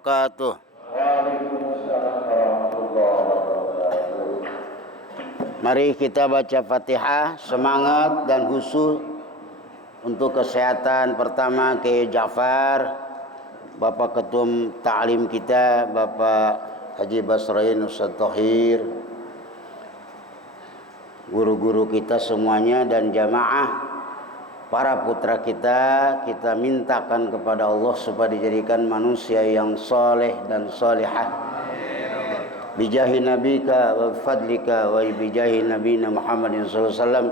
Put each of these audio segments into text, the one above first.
wabarakatuh. Mari kita baca Fatihah, semangat dan khusyuk untuk kesehatan. Pertama Kiai Ja'far, Bapak Ketum Ta'lim kita, Bapak Haji Basrain Ustaz Thohir, guru-guru kita semuanya dan jamaah, para putra kita mintakan kepada Allah supaya dijadikan manusia yang soleh dan solehah. Bijahi nabika wa fadlika wa bijahi nabina Muhammadin sallallahu alaihi wasallam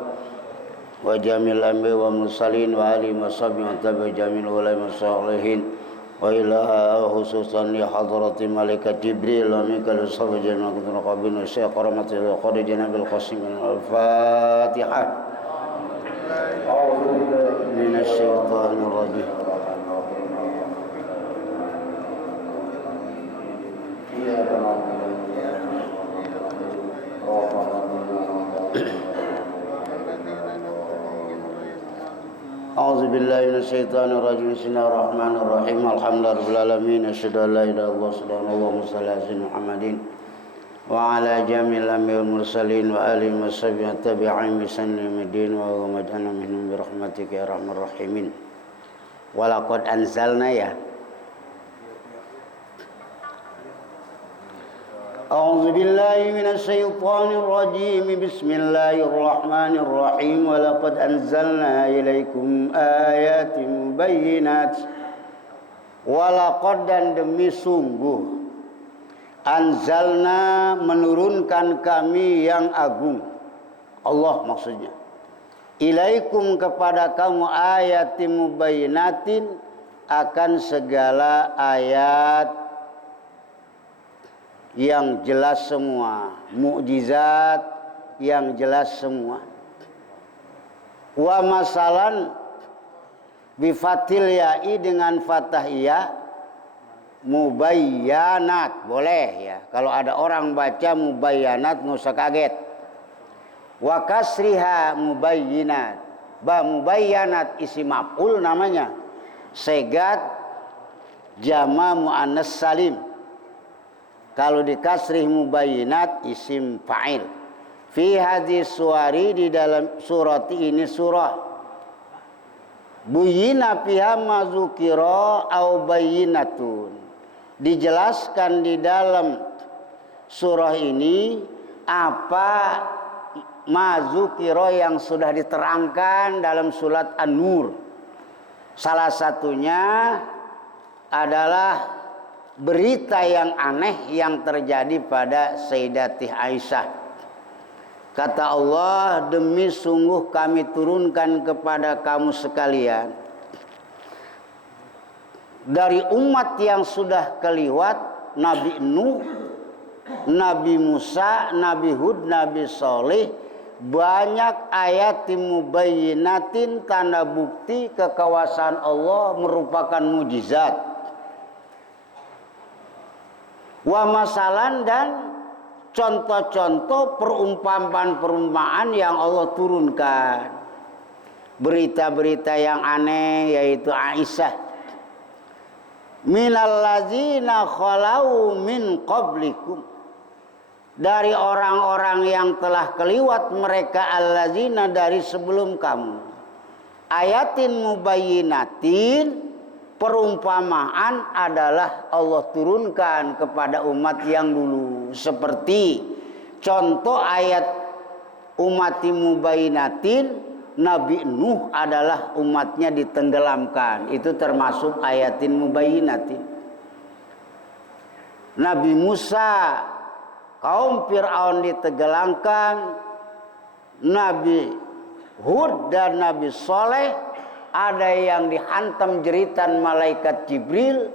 wa jamil anbiya wa mursalin wa alihi wa sahbihi wa tabi'in jamil ulama salihin wa ila khususan li hadrati malaikat Jibril wa mikal sahabat jannah kuntu qabina syekh rahmatul khadijah bil qasim al-fatihah. A'udzu billahi minasy syaithanir rajim. A'udzu billahi minasyaitonir rajim. Bismillahirrahmanirrahim. Alhamdulillahirabbil alamin. Asyhadu an la ilaha illallah wa sallallahu Muhammadin wa ala jamil anbiya'i wal mursalin wa alihi wa sahbihi tabi'in bi sanadin wa maj'alna minhum bi rahmatika ya arhamar rahimin. Wa laqad anzalna ya. A'udzu billahi minasy syaithanir rajim. Bismillahirrahmanirrahim. Wa laqad anzalna ilaikum ayatin mubayyinat. Wa laqad, dan demi sungguh, anzalna, menurunkan kami yang agung, Allah maksudnya, ilaikum, kepada kamu, ayatin mubayyinatin, akan segala ayat yang jelas semua, mukjizat yang jelas semua. Wa masalan bifatil ya'i, dengan fathah ya, mubayyanat, boleh ya. Kalau ada orang baca mubayyanat nggak usah kaget. Wa kasriha mubayyinat, ba mubayyanat isim maf'ul namanya, segat jama muannas salim. Kalau dikasrih mubayyinat isim fa'il. Fi hadis suwari, di dalam surat ini, surah buyina fiha mazukira au bayyinatun, dijelaskan di dalam surah ini apa mazukira yang sudah diterangkan dalam surat An-Nur. Salah satunya adalah berita yang aneh yang terjadi pada Sayyidatih Aisyah. Kata Allah, demi sungguh kami turunkan kepada kamu sekalian dari umat yang sudah keliwat, Nabi Nuh, Nabi Musa, Nabi Hud, Nabi Saleh, banyak ayat mubayyinatin, tanda bukti kekuasaan Allah, merupakan mujizat. Wa masalan, dan contoh-contoh perumpamaan yang Allah turunkan. Berita-berita yang aneh, yaitu Aisyah. Minal ladzina khalau min qablikum, dari orang-orang yang telah keliwat mereka, alladzina, dari sebelum kamu. Ayatin mubayyinatin, perumpamaan adalah Allah turunkan kepada umat yang dulu. Seperti contoh ayat umati mubayyinatin, Nabi Nuh adalah umatnya ditenggelamkan, itu termasuk ayatin mubayyinatin. Nabi Musa, kaum Fir'aun ditenggelamkan. Nabi Hud dan Nabi Saleh, ada yang dihantam jeritan malaikat Jibril,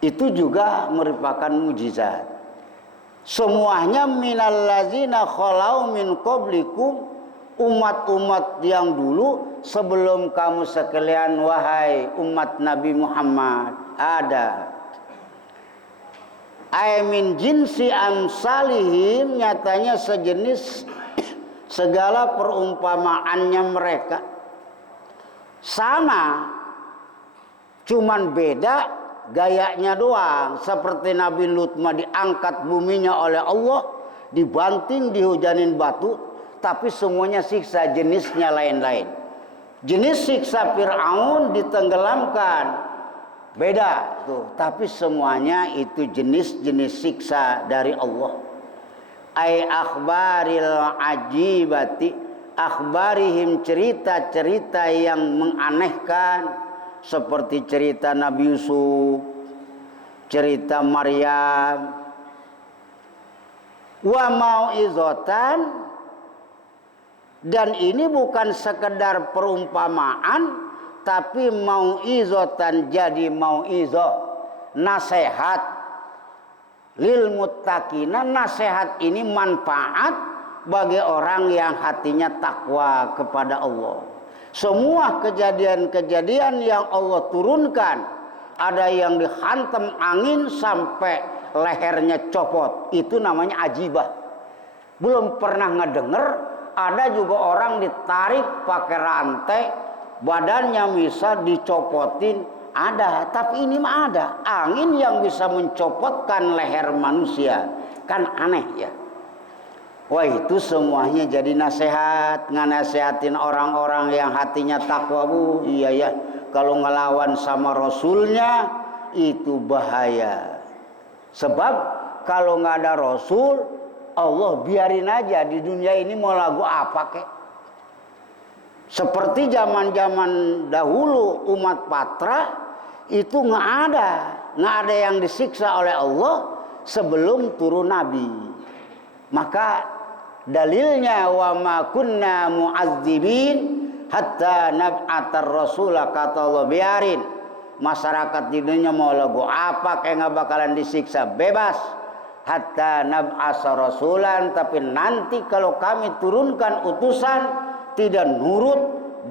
itu juga merupakan mujizat. Semuanya minal ladzina khalau min qablikum, umat-umat yang dulu sebelum kamu sekalian, wahai umat Nabi Muhammad, ada. Ay min jinsi amsalihim, nyatanya sejenis segala perumpamaannya mereka sama, cuman beda gayanya doang. Seperti Nabi Lut mah diangkat buminya oleh Allah, dibanting, dihujanin batu, tapi semuanya siksa jenisnya lain-lain. Jenis siksa Fir'aun ditenggelamkan, beda tuh, tapi semuanya itu jenis-jenis siksa dari Allah. Ai akhbaril ajibati, akhbarihim, cerita-cerita yang menganehkan, seperti cerita Nabi Yusuf, cerita Maryam. Wa mau'izatan, dan ini bukan sekedar perumpamaan, tapi mau'izatan, jadi mau'izah, nasihat lil muttaqina. Nasihat ini manfaat bagi orang yang hatinya takwa kepada Allah. Semua kejadian-kejadian yang Allah turunkan, ada yang dihantam angin sampai lehernya copot, itu namanya ajibah. Belum pernah ngedenger ada juga orang ditarik pakai rantai, badannya bisa dicopotin, ada. Tapi ini mah ada angin yang bisa mencopotkan leher manusia, kan aneh ya. Wah, itu semuanya jadi nasihat, nganasehatin orang-orang yang hatinya takwa. Iya ya, kalau ngelawan sama Rasulnya itu bahaya. Sebab kalau nggak ada Rasul, Allah biarin aja di dunia ini mau lagu apa kek. Seperti zaman-zaman dahulu umat Patra itu nggak ada yang disiksa oleh Allah sebelum turun Nabi. Maka dalilnya wa ma kunna mu'adzibin hatta nab'atar rasula, kata Allah, biarin masyarakat di dunia mau lagu apa kayak nggak bakalan disiksa, bebas hatta nab'asa rasulan. Tapi nanti kalau kami turunkan utusan tidak nurut,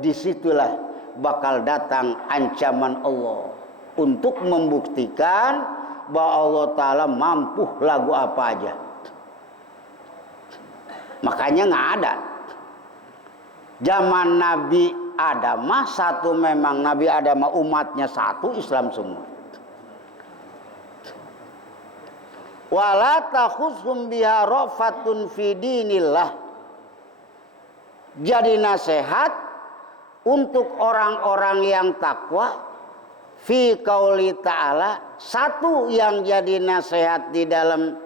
disitulah bakal datang ancaman Allah untuk membuktikan bahwa Allah Ta'ala mampu lagu apa aja. Makanya nggak ada. Zaman Nabi Adam satu, memang Nabi Adam umatnya satu, Islam semua. Wala takhusum biha rafatun fi dinillah. Jadi nasihat untuk orang-orang yang takwa fi qauli ta'ala. Satu yang jadi nasihat di dalam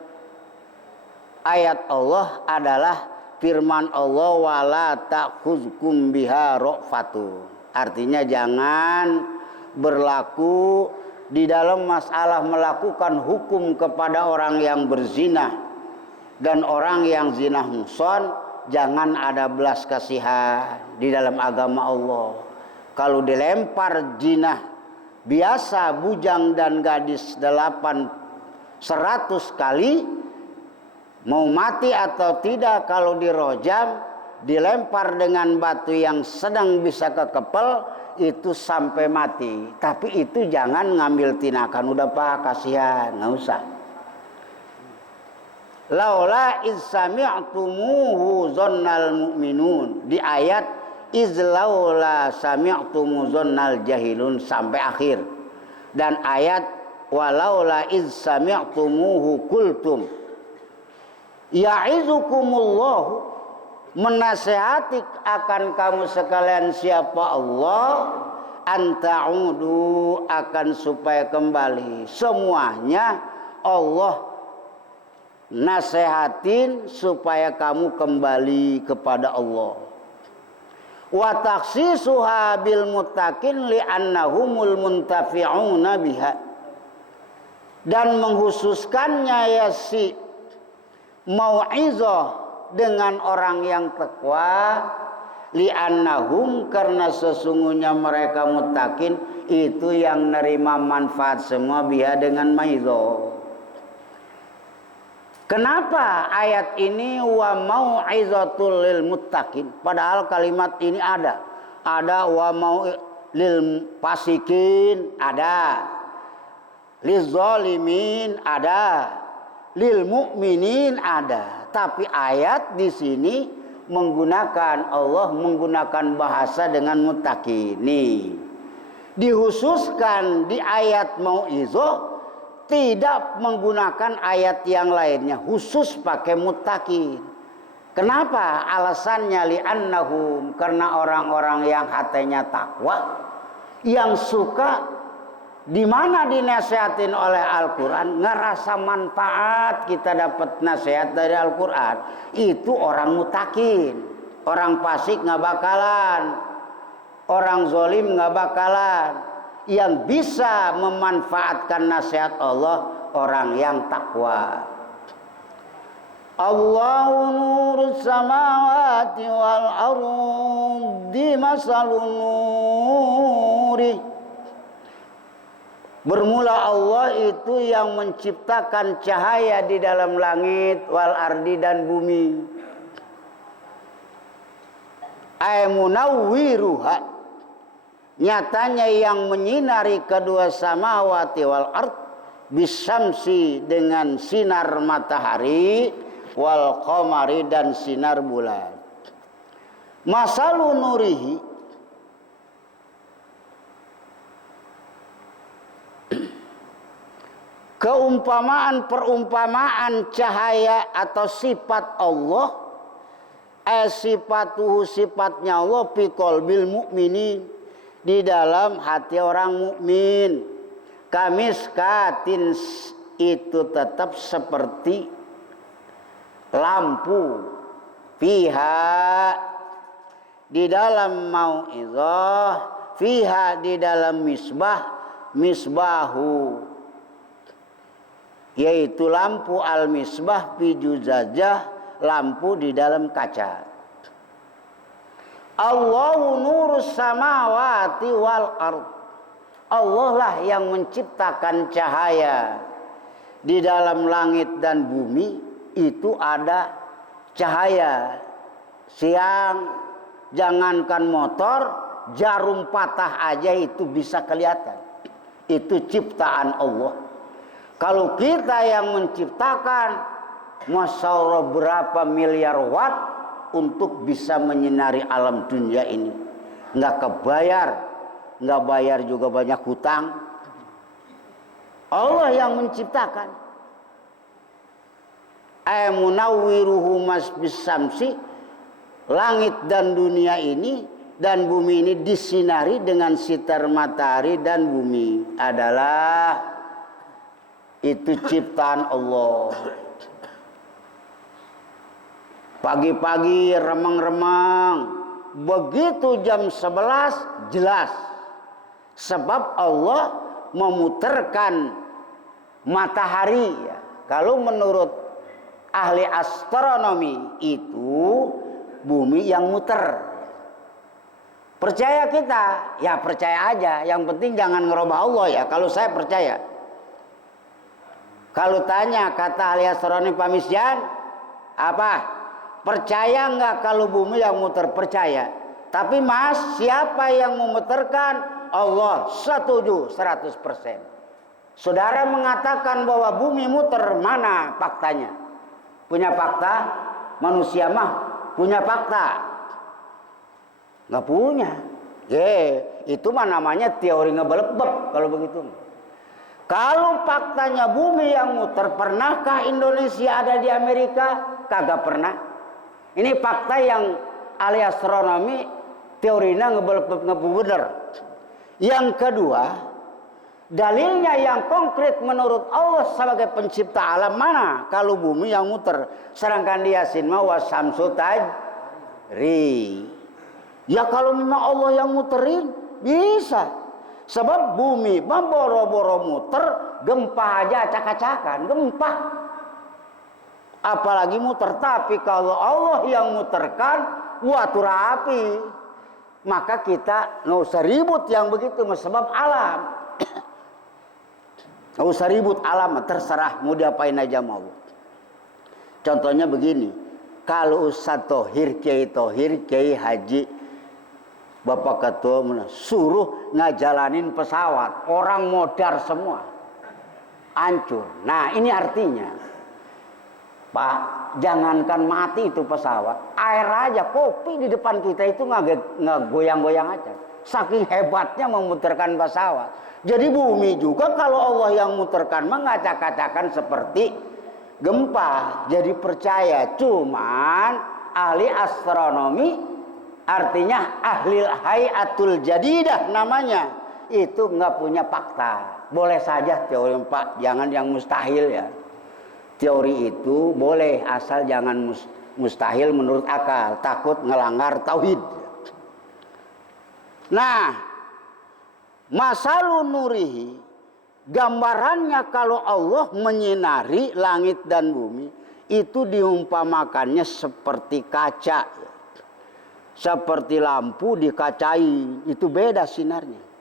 ayat Allah adalah firman Allah, wala ta'khuzkum biha ra'fatu. Artinya jangan berlaku di dalam masalah melakukan hukum kepada orang yang berzina dan orang yang zina muhsan, jangan ada belas kasihan di dalam agama Allah. Kalau dilempar zina biasa bujang dan gadis 100 kali, mau mati atau tidak, kalau dirojam, dilempar dengan batu yang sedang bisa kekepel, itu sampai mati. Tapi itu jangan ngambil tindakan, udah pak, kasihan, nggak usah. Laula iz sami'tumuhu zonnal mu'minun, di ayat iz laula sami'tumu zonnal jahilun sampai akhir. Dan ayat walaula iz sami'tumuhu kultum ya'izukumullahu, menasehati akan kamu sekalian siapa Allah, anta'udu, akan supaya kembali. Semuanya Allah nasehatin supaya kamu kembali kepada Allah. Wa takhsisuha bil muttaqin li'annahumul muntafi'una biha, dan menghususkannya ya si mau'izah dengan orang yang takwa, li'annahum, karena sesungguhnya mereka muttaqin itu yang nerima manfaat semua biha dengan mau'izah. Kenapa ayat ini wa mau'izatul lil muttaqin, padahal kalimat ini ada wa mau'il fasikin, ada lil zalimin, ada lil mu'minin, ada. Tapi ayat di sini Allah menggunakan bahasa dengan muttaqin. Nih, Dihususkan di ayat mau'izah, tidak menggunakan ayat yang lainnya, khusus pakai muttaqin. Kenapa? Alasannya li'annahum, karena orang-orang yang hatinya takwa, yang suka di mana dinasihatin oleh Al-Quran, ngerasa manfaat kita dapat nasihat dari Al-Quran, itu orang muttaqin. Orang fasik nggak bakalan, orang zolim nggak bakalan. Yang bisa memanfaatkan nasihat Allah, orang yang takwa. Allahu nurus samawati wal ardi masalun nuri. Bermula Allah itu yang menciptakan cahaya di dalam langit wal ardi dan bumi. Ay munawwiruha, nyatanya yang menyinari kedua samawati wal ard bisyamsi, dengan sinar matahari, wal qamari, dan sinar bulan. Masalu nurihi, perumpamaan cahaya atau sifat Allah, sifatuhu, sifatnya Allah, fi qalbil mu'minin, di dalam hati orang mukmin. Kamiskatin, itu tetap seperti lampu, fiha, di dalam mau'izah, fiha, di dalam misbah, misbahu, yaitu lampu al-misbah fi juzajah, lampu di dalam kaca. Allahu nurus samawati wal ard, Allah lah yang menciptakan cahaya di dalam langit dan bumi. Itu ada cahaya. Siang, jangankan motor, jarum patah aja itu bisa kelihatan. Itu ciptaan Allah. Kalau kita yang menciptakan, Masya Allah berapa miliar watt untuk bisa menyinari alam dunia ini. Nggak kebayar, nggak bayar juga banyak hutang. Allah yang menciptakan. Munawwiruhu bisyamsi, langit dan dunia ini dan bumi ini disinari dengan sinar matahari dan bumi adalah itu ciptaan Allah. Pagi-pagi remang-remang, begitu jam 11 jelas. Sebab Allah memutarkan matahari. Kalau menurut ahli astronomi itu bumi yang muter. Percaya kita? Ya percaya aja. Yang penting jangan ngerubah Allah ya. Kalau saya percaya. Kalau tanya kata ahli astronomi Pak Misjan, apa? Percaya nggak kalau bumi yang muter? Percaya. Tapi Mas, siapa yang memutarkan? Allah. Setuju 100%. Saudara mengatakan bahwa bumi muter, mana faktanya? Punya fakta? Manusia mah punya fakta? Nggak punya. Itu mah namanya teori ngebelebeb kalau begitu. Kalau faktanya bumi yang muter, pernahkah Indonesia ada di Amerika? Kagak pernah. Ini fakta yang ahli astronomi teorinya ngebener. Yang kedua, dalilnya yang konkret menurut Allah sebagai pencipta alam mana? Kalau bumi yang muter. Sedangkan di Yasin ma wasamsu tajri. Ya kalau memang Allah yang muterin bisa. Sebab bumi boro-boro muter, gempa aja acak-acakan, gempa. Apalagi muter. Tapi kalau Allah yang muterkan, watur api, maka kita nggak usah ribut yang begitu, sebab alam. Nggak usah ribut alam, terserah mau diapain aja mau. Contohnya begini, kalau Ustaz Tohir, Kiai Haji, Bapak Ketua suruh ngajalanin pesawat, orang modar semua, hancur. Nah ini artinya, Pak, jangankan mati itu pesawat, air aja, kopi di depan kita itu nggak goyang-goyang aja. saking hebatnya memutarkan pesawat. Jadi bumi juga kalau Allah yang muterkan mengacak-acakan seperti gempa. Jadi percaya, cuman ahli astronomi, artinya ahli hayatul jadidah namanya, itu nggak punya fakta. Boleh saja teori, Pak, jangan yang mustahil ya. Teori itu boleh asal jangan mustahil menurut akal, takut ngelanggar tauhid. Nah, masalun nurihi, gambarannya kalau Allah menyinari langit dan bumi, itu diumpamakannya seperti kaca, seperti lampu dikacai, itu beda sinarnya.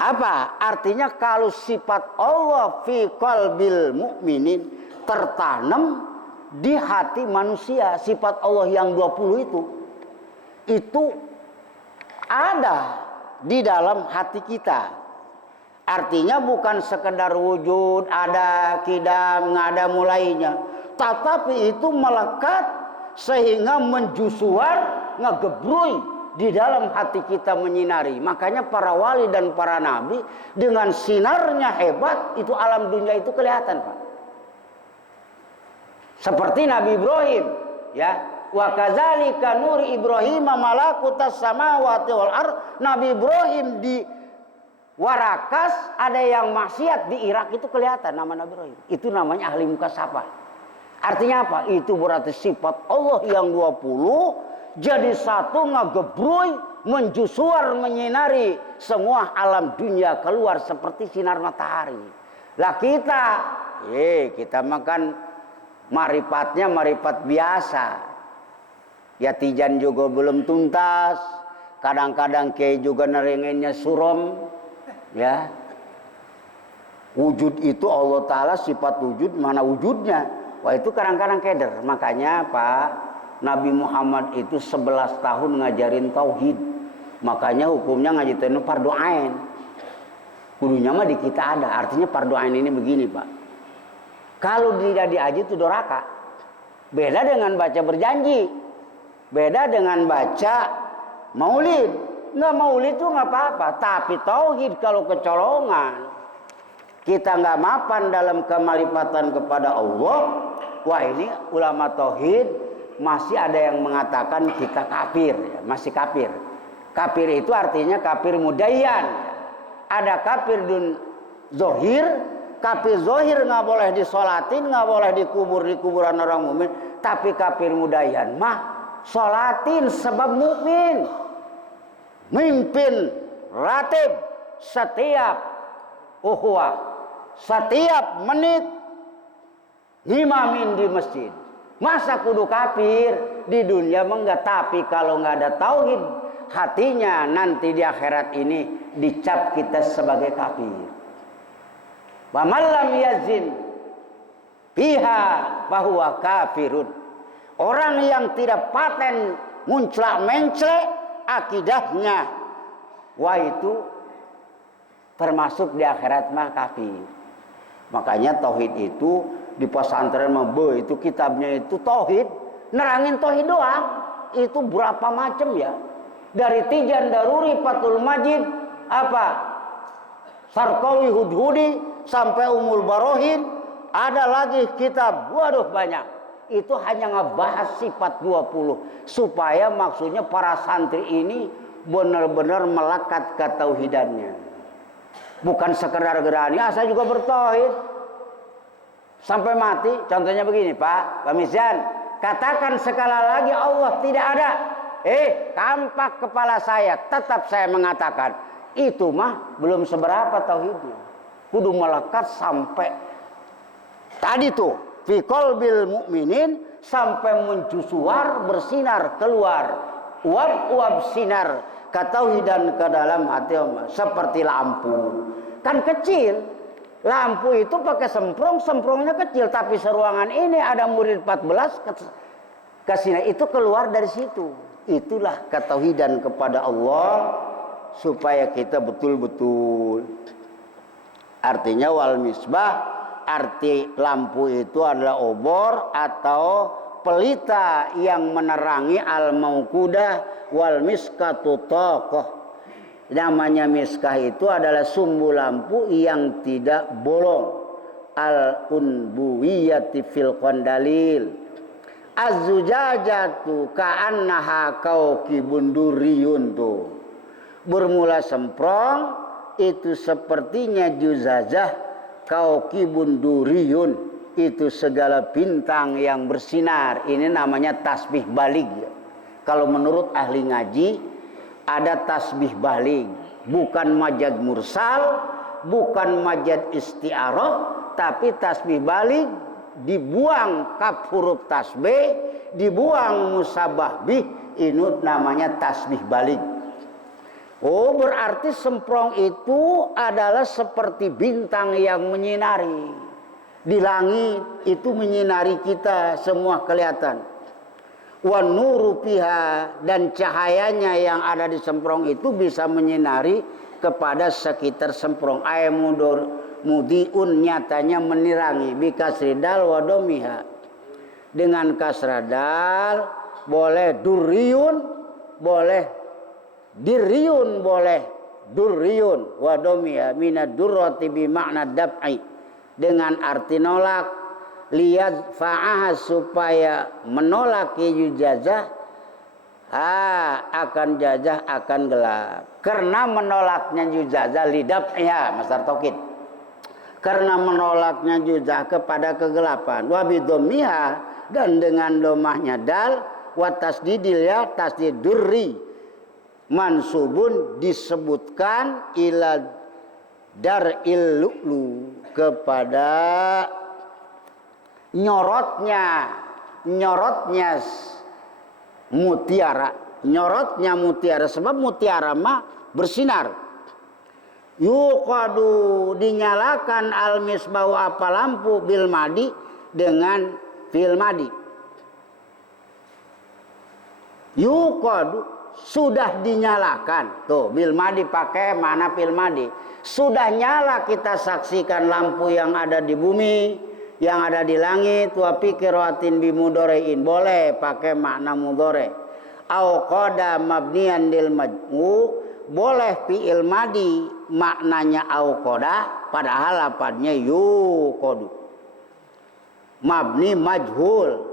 Apa? Artinya kalau sifat Allah fi qalbil mu'minin tertanam di hati manusia, sifat Allah yang 20 itu ada di dalam hati kita. Artinya bukan sekedar wujud, ada kidam, nggak ada mulainya, tetapi itu melekat sehingga menjusuar, ngegebrui di dalam hati kita menyinari. Makanya para wali dan para nabi dengan sinarnya hebat, itu alam dunia itu kelihatan, Pak. Seperti Nabi Ibrahim, ya. Wa kadzalika nuri Ibrahim malakutas samawati wal ard. Nabi Ibrahim di Warakas ada yang maksiat di Irak itu kelihatan nama Nabi Ibrahim. Itu namanya ahli mukasafah. Artinya apa? Itu berarti sifat Allah yang 20 jadi satu ngegebrui, menjusuar, menyinari semua alam dunia keluar seperti sinar matahari. Lah kita makan marifatnya marifat biasa. Ya tijan juga belum tuntas. Kadang-kadang kiai juga neringinnya suram. Ya. Wujud itu Allah Ta'ala sifat wujud, mana wujudnya? Wah itu kadang-kadang keder. Makanya Pak, Nabi Muhammad itu 11 tahun ngajarin tauhid. Makanya hukumnya ngaji tauhid fardu ain. Kudunya mah di kita ada. Artinya fardu ain ini begini, Pak. Kalau tidak diaji itu doraka. Beda dengan baca berjanji. Beda dengan baca maulid. Nggak maulid itu nggak apa-apa. Tapi tauhid kalau kecolongan, kita nggak mapan dalam kemarifatan kepada Allah. Wah ini ulama tauhid masih ada yang mengatakan kita kafir, ya, masih kafir. Kafir itu artinya kafir mudayyan. Ada kafir dun zohir, kafir zohir nggak boleh disolatin, nggak boleh dikubur di kuburan orang mukmin. Tapi kafir mudayyan mah solatin sebab mukmin, mimpin ratib setiap ukhuwah, setiap menit ngimamin di masjid. Masa kudu kafir di dunia enggak, tapi kalau nggak ada tauhid hatinya nanti di akhirat ini dicap kita sebagai kafir. Wa man lam yazin biha bahwa kafirun. Orang yang tidak paten munclak-menclek akidahnya, wah itu termasuk di akhirat mah kafir. Makanya tauhid itu di pesantren mah itu kitabnya itu tauhid, nerangin tauhid doang. Itu berapa macam ya? Dari Tijan Daruri, Fathul Majid, apa? Sarqawi Hudhudi sampai Umul Barohin, ada lagi kitab, waduh banyak. Itu hanya ngebahas sifat 20 supaya maksudnya para santri ini benar-benar melekat ketauhidannya. Bukan sekedar gerani asal juga bertauhid sampai mati. Contohnya begini Pak Misjan, katakan sekali lagi Allah tidak ada, tampak kepala saya, tetap saya mengatakan itu mah belum seberapa tauhidnya. Kudu melekat sampai tadi tuh fi qalbil mu'minin, sampai menjusuar, bersinar keluar uap-uap sinar ketauhidan ke dalam hati seperti lampu. Kan kecil lampu itu pakai semprong, semprongnya kecil, tapi seruangan ini ada murid 14 ke sini, itu keluar dari situ. Itulah ketauhidan kepada Allah supaya kita betul-betul. Artinya wal misbah, arti lampu itu adalah obor atau pelita yang menerangi al-mauqudah wal miskatu taqah. Namanya miskah itu adalah sumbu lampu yang tidak bolong. Al-unbuwiyati fil qandalil. Az-zujajatu ka'annaha kaukibun durriyun tuh. Bermula semprong itu sepertinya juzazah kaukibun durriyun, itu segala bintang yang bersinar. Ini namanya tasbih balig. Kalau menurut ahli ngaji ada tasbih balig, bukan majad mursal, bukan majad isti'arah, tapi tasbih balig dibuang kaf huruf tasbih, dibuang musabah bih, ini namanya tasbih balig. Oh, berarti semprong itu adalah seperti bintang yang menyinari di langit, itu menyinari kita semua kelihatan. Wa nuru fiha, dan cahayanya yang ada di semprong itu bisa menyinari kepada sekitar semprong. Aymudur mudiun, nyatanya menerangi. Bikasridal wadomiha, dengan kasradal boleh durriyun, boleh dirriyun, boleh durriyun. Wadomiha minad durrati bimakna dab'i, dengan arti nolak. Lihat fa'ah, supaya menolak yujazah, akan jajah akan gelap. Karena menolaknya yujazah lidab, ya Masar Tauhid, karena menolaknya juzah kepada kegelapan. Wabidomiha, dan dengan domahnya dal, watasdidil ya tasdid durri, mansubun disebutkan ila dar'il lu'lu, kepada nyorotnya mutiara, sebab mutiara mah bersinar. Yuqadu, dinyalakan al misbahu, apa lampu, bil madi, dengan fil madi. Yuqadu, sudah dinyalakan. Tuh, bil madi pakai mana fil madi. Sudah nyala, kita saksikan lampu yang ada di bumi, yang ada di langit. Wa fikiratin bimudorein, boleh pakai makna mudore. Au qada mabniyan lil majmu, boleh fi'il madi maknanya au qada, padahal lapatnya yuqadu. Mabni majhul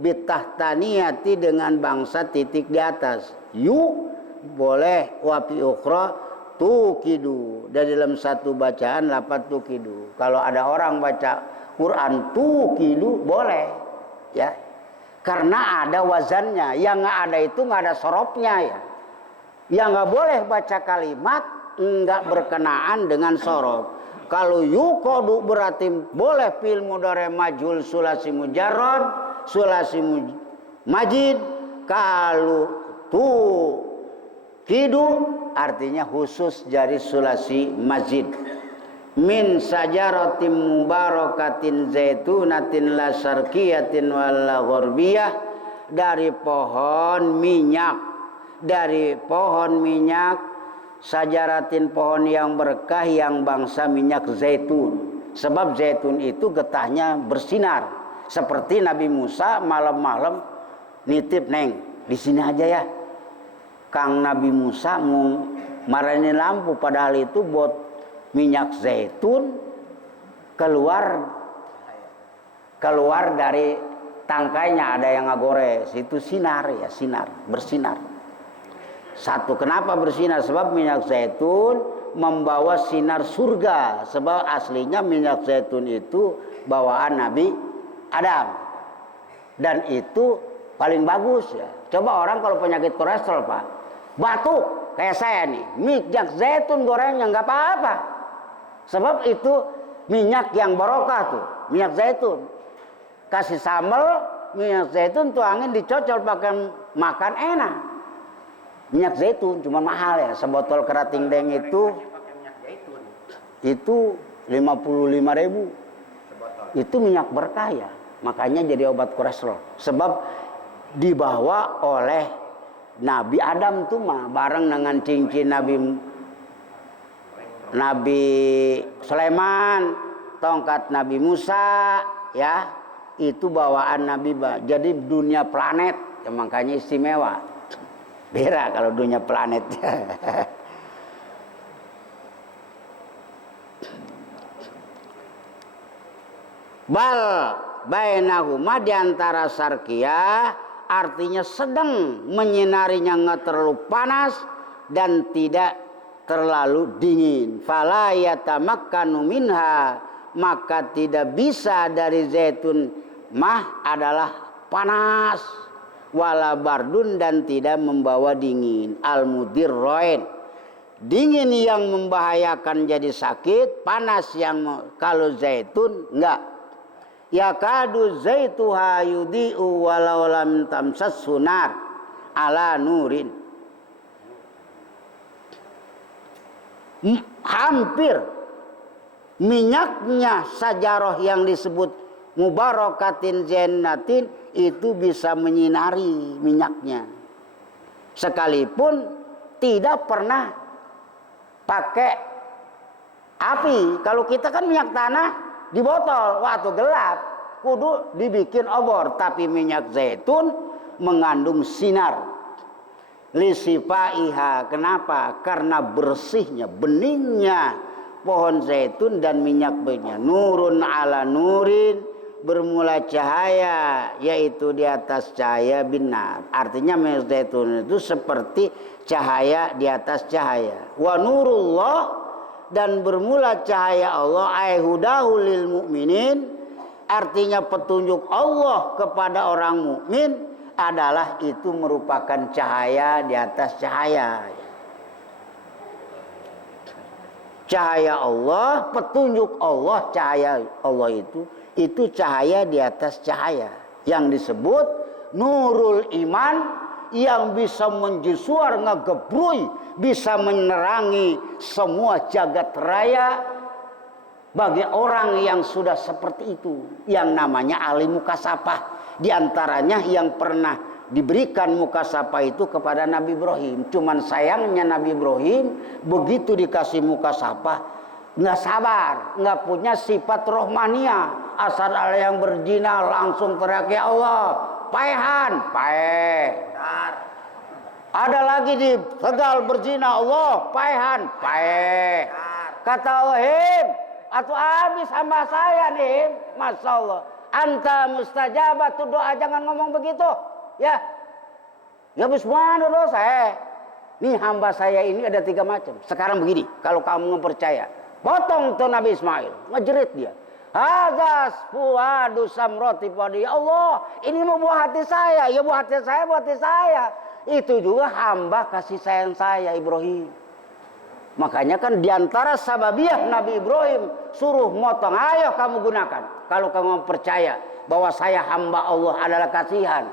bitahtaniyati, dengan bangsa titik di atas. Yu boleh, wa fi ukhra tukidu, dan dalam satu bacaan lapat tukidu. Kalau ada orang baca Quran tukidu boleh, ya, karena ada wazannya. Yang nggak ada itu nggak ada sorobnya, ya. Yang nggak boleh baca kalimat nggak berkenaan dengan sorob. Kalau yuqadu berarti boleh fil mudhari majhul sulasi mujarrad, sulasi majid. Kalau tukidu artinya khusus dari sulasi majid. Min sajaratin mubarakatin zaitunatin la syarqiyatin wala gharbiyah, dari pohon minyak, dari pohon minyak, sajaratin pohon yang berkah yang bangsa minyak zaitun. Sebab zaitun itu getahnya bersinar, seperti Nabi Musa malam-malam nitip, "Neng, di sini aja ya." Kang Nabi Musa mau marahin lampu, padahal itu buat minyak zaitun keluar dari tangkainya, ada yang ngagores, itu sinar, ya, sinar, bersinar. Satu, kenapa bersinar? Sebab minyak zaitun membawa sinar surga. Sebab aslinya minyak zaitun itu bawaan Nabi Adam, dan itu paling bagus, ya. Coba orang kalau penyakit kolesterol, Pak, batuk kayak saya nih, minyak zaitun gorengnya nggak apa-apa. Sebab itu minyak yang barokah tuh, minyak zaitun. Kasih sambal, minyak zaitun tuangin, dicocol pakai makan, enak. Minyak zaitun cuma mahal, ya. Sebotol kerating deng itu 55.000. Itu minyak berkah, ya. Makanya jadi obat kolesterol. Sebab dibawa oleh Nabi Adam tuh mah bareng dengan cincin Nabi Sulaiman, tongkat Nabi Musa, ya. itu bawaan Nabi, jadi dunia planet, ya, makanya istimewa. Beda kalau dunia planet. Bal bainahuma di antara sarqiyah artinya sedang menyinarinya, nggak terlalu panas dan tidak terlalu dingin. Fala yatamakkanu minha, maka tidak bisa dari zaitun mah adalah panas, wala bardun dan tidak membawa dingin. Al mudirroin, dingin yang membahayakan jadi sakit, panas yang kalau zaitun enggak. Yakadu zaituha yudi'u walau lam tamsas sunar ala nurin. Hampir minyaknya sajaroh yang disebut mubarakatin jannatin itu bisa menyinari minyaknya, sekalipun tidak pernah pakai api. Kalau kita kan minyak tanah di botol, waktu gelap kudu dibikin obor, tapi minyak zaitun mengandung sinar. Lisifaiha, kenapa? Karena bersihnya, beningnya pohon zaitun dan minyak baiknya. Nurun ala nurin, bermula cahaya, yaitu di atas cahaya binar. Artinya minyak zaitun itu seperti cahaya di atas cahaya. Wa nurullah, dan bermula cahaya Allah, aihudahu lil mu'minin, artinya petunjuk Allah kepada orang mukmin adalah itu merupakan cahaya di atas cahaya. Cahaya Allah, petunjuk Allah, cahaya Allah itu cahaya di atas cahaya yang disebut nurul iman, yang bisa menjisuar, ngegebrui, bisa menerangi semua jagat raya bagi orang yang sudah seperti itu, yang namanya alim mukasafah. Di antaranya yang pernah diberikan mukasafah itu kepada Nabi Ibrahim. Cuman sayangnya Nabi Ibrahim begitu dikasih mukasafah nggak sabar, nggak punya sifat rohmania. Asal ada yang berzina langsung teriak, ya Allah, paehan, paeh. Ada lagi di Tegal berzina, Allah, paehan, paeh. Kata Allah, him, atau habis hamba saya nih, masya Allah. Anta mustajabah, tuh doa, jangan ngomong begitu, ya. Ya bismillah dosa. Nih hamba saya ini ada 3 macam. Sekarang begini, kalau kamu nggak percaya, potong tuh Nabi Ismail, ngejerit dia. Hazas fuadu samroti padi, ya Allah, ini mau buah hati saya, ya buah hati saya, buah hati saya. Itu juga hamba kasih sayang saya Ibrahim. Makanya kan diantara sababiah Nabi Ibrahim suruh motong, ayo kamu gunakan. Kalau kamu percaya bahwa saya hamba Allah adalah kasihan,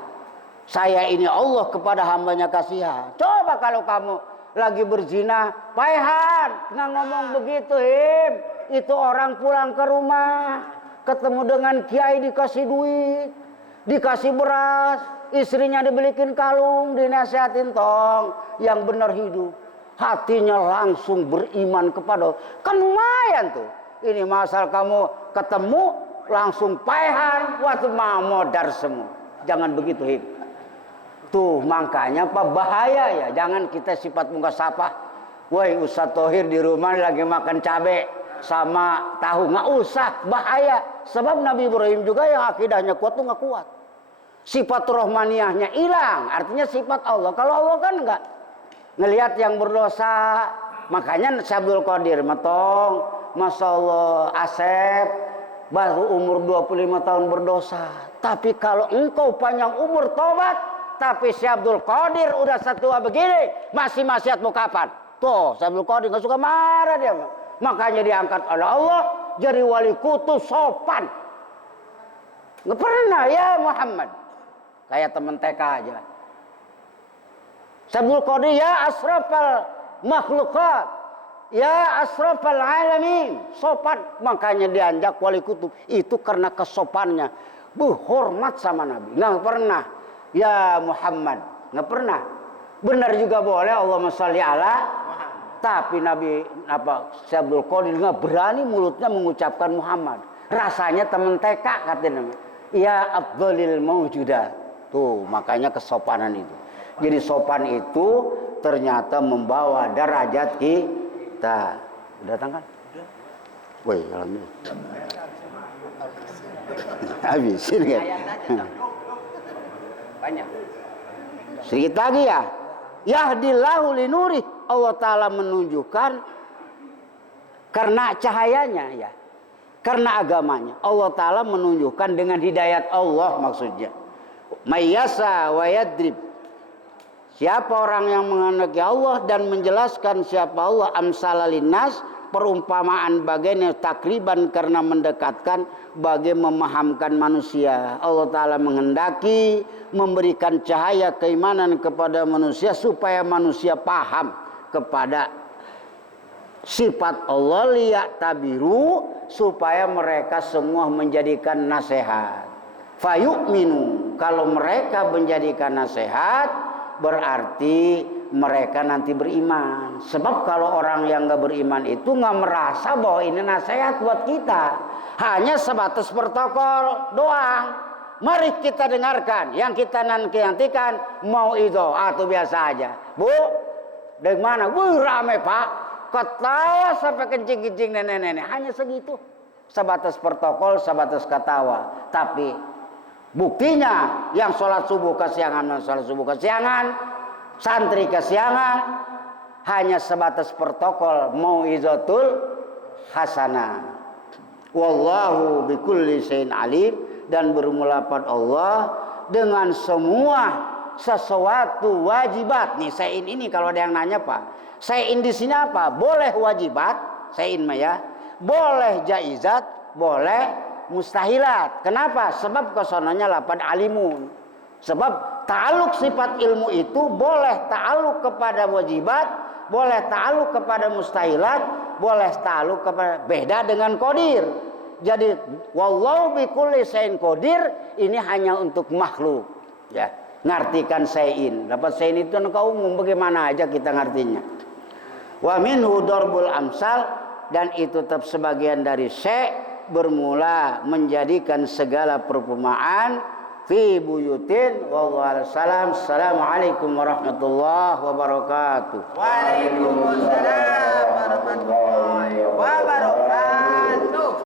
saya ini Allah kepada hambanya kasihan. Coba kalau kamu lagi berzina, paehan, nggak ngomong begitu, him. Itu orang pulang ke rumah, ketemu dengan kiai dikasih duit, dikasih beras, istrinya dibelikin kalung, dinasihatin tong, yang benar hidup. Hatinya langsung beriman kepada Allah. Kan lumayan tuh. Ini masal kamu ketemu langsung paehan, waktu mau modar semua. Jangan begitu, him. Tuh makanya apa bahaya ya. Jangan kita sifat mukasafah. Woi Ustaz Thohir di rumah lagi makan cabai sama tahu, nggak usah, bahaya. Sebab Nabi Ibrahim juga yang akidahnya kuat tuh nggak kuat. Sifat rohmaniahnya hilang. Artinya sifat Allah. Kalau Allah kan nggak ngelihat yang berdosa. Makanya Syabdul Qadir matong, masya Allah, Asep baru umur 25 tahun berdosa. Tapi kalau engkau panjang umur tobat, tapi Syabdul Qadir udah setua begini, masih maksiat mau kapan? Tuh Syabdul Qadir nggak suka marah dia. Makanya diangkat oleh Allah jadi wali kutub sopan. Nggak pernah ya Muhammad. Kayak temen TK aja. Syabdul Qadir ya asrafal makhlukat, ya asrafal alamin, sopan. Makanya dianjak wali kutub itu karena kesopannya, berhormat sama Nabi. Nggak pernah ya Muhammad, nggak pernah. Benar juga boleh Allahumma sholli ala, tapi Nabi Syabdul Qadir nggak berani mulutnya mengucapkan Muhammad. Rasanya temen TK katanya. ya afdhalil maujudat. Tuh, makanya kesopanan itu. Jadi sopan itu ternyata membawa derajat kita. Udah datang kan? Woi, alhamdulillah. Habisin kan? Banyak. Sedikit lagi ya. Yahdillahu linuri. Allah Ta'ala menunjukkan karena cahayanya ya. Karena agamanya. Allah Ta'ala menunjukkan dengan hidayat Allah maksudnya. Mayyasa wa yadrib. Siapa orang yang menghendaki Allah dan menjelaskan siapa Allah amsalalinas, perumpamaan bagiannya takriban karena mendekatkan bagi memahamkan manusia. Allah Ta'ala menghendaki memberikan cahaya keimanan kepada manusia supaya manusia paham kepada sifat Allah, liyak tabiru, supaya mereka semua menjadikan nasihat. Fayu'minu, kalau mereka menjadikan nasihat berarti mereka nanti beriman. Sebab kalau orang yang gak beriman itu gak merasa bahwa ini nasihat buat kita, hanya sebatas protokol doang. Mari kita dengarkan. Yang kita nantikan mau itu atau biasa aja. Bu, dari mana? Bu, rame pak, ketawa sampai kencing-kencing nenek-nenek. Hanya segitu, sebatas protokol, sebatas ketawa. Tapi buktinya yang sholat subuh kesiangan, santri kesiangan, hanya sebatas protokol mau'izatul hasanah. Wallahu bikulli syai'in alim, dan bermulapat Allah dengan semua sesuatu wajibat. Nih syai'in ini kalau ada yang nanya Pak, syai'in di sini apa? Boleh wajibat, syai'in mah ya. Boleh jaizat, boleh mustahilat. Kenapa? Sebab kesonanya lapan alimun. Sebab ta'aluk sifat ilmu itu boleh ta'aluk kepada wajibat, boleh ta'aluk kepada mustahilat, boleh ta'aluk kepada, beda dengan qadir. Jadi wallahu bikulli syai'in qadir ini hanya untuk makhluk. Ya, ngartikan syai'in. Dapat syai'in itu kau umum, bagaimana aja kita ngartinya. Wa minhu darbul amsal, dan itu tetap sebagian dari syai', bermula menjadikan segala perumpamaan fi buyutin. Wallahu a'lam. Assalamualaikum warahmatullahi wabarakatuh. Waalaikumsalam warahmatullahi wabarakatuh.